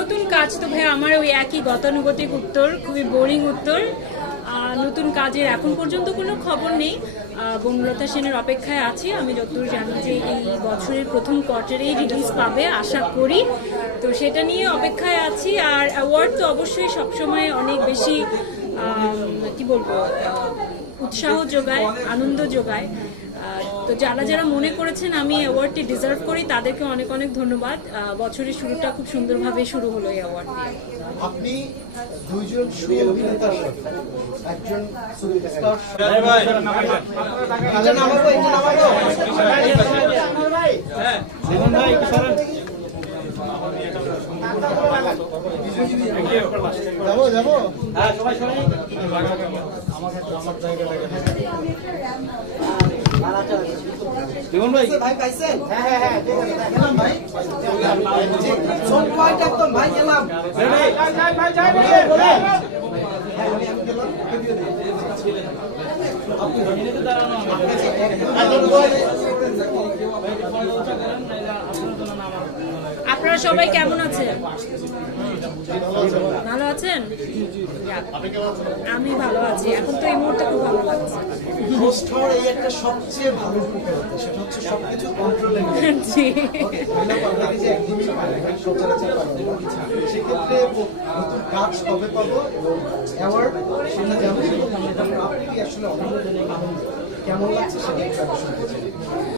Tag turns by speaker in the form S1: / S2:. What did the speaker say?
S1: নতুন কাজ তো ভাই, আমার ওই একই গতানুগতিক উত্তর, খুবই বোরিং উত্তর। নতুন কাজের এখন পর্যন্ত কোনো খবর নেই। বনলতা সেনের অপেক্ষায় আছি। আমি যতদূর জানি যে এই বছরের প্রথম কোয়ার্টারেই রিলিজ পাবে, আশা করি। তো সেটা নিয়ে অপেক্ষায় আছি। আর অ্যাওয়ার্ড তো অবশ্যই সবসময় অনেক বেশি কি বলব, উৎসাহ যোগায়, আনন্দ যোগায়। তো যারা যারা মনে করেছেন আমি অ্যাওয়ার্ডটি ডিজার্ভ করি তাদেরকে অনেক অনেক ধন্যবাদ। বছরের শুরুটা খুব সুন্দরভাবে শুরু হলো এই অ্যাওয়ার্ড
S2: আপনি দুইজন সাথে একজন সুপারস্টার নামাবো এটা নামাবো। যাব যাব ভাই? পাইছেন? হ্যাঁ হ্যাঁ হ্যাঁ গেলাম ভাই। সব পয়েন্ট একদম ভাই গেলাম।
S1: আপনারা সবাই কেমন আছেন? ভালো আছেন? আমি ভালো আছি। এখন তো এই মুহূর্তে খুব ভালো লাগছে।
S2: হোস্ট হওয়ার এই একটা সবচেয়ে ভালো উপকারিতা সেটা হচ্ছে সবকিছু কন্ট্রোলে
S1: জি।
S2: না। সেক্ষেত্রে নতুন কাজ কবে পাবো এবং অ্যাওয়ার্ড সেটা আপনি আসলে অনেক কেমন লাগছে সেটা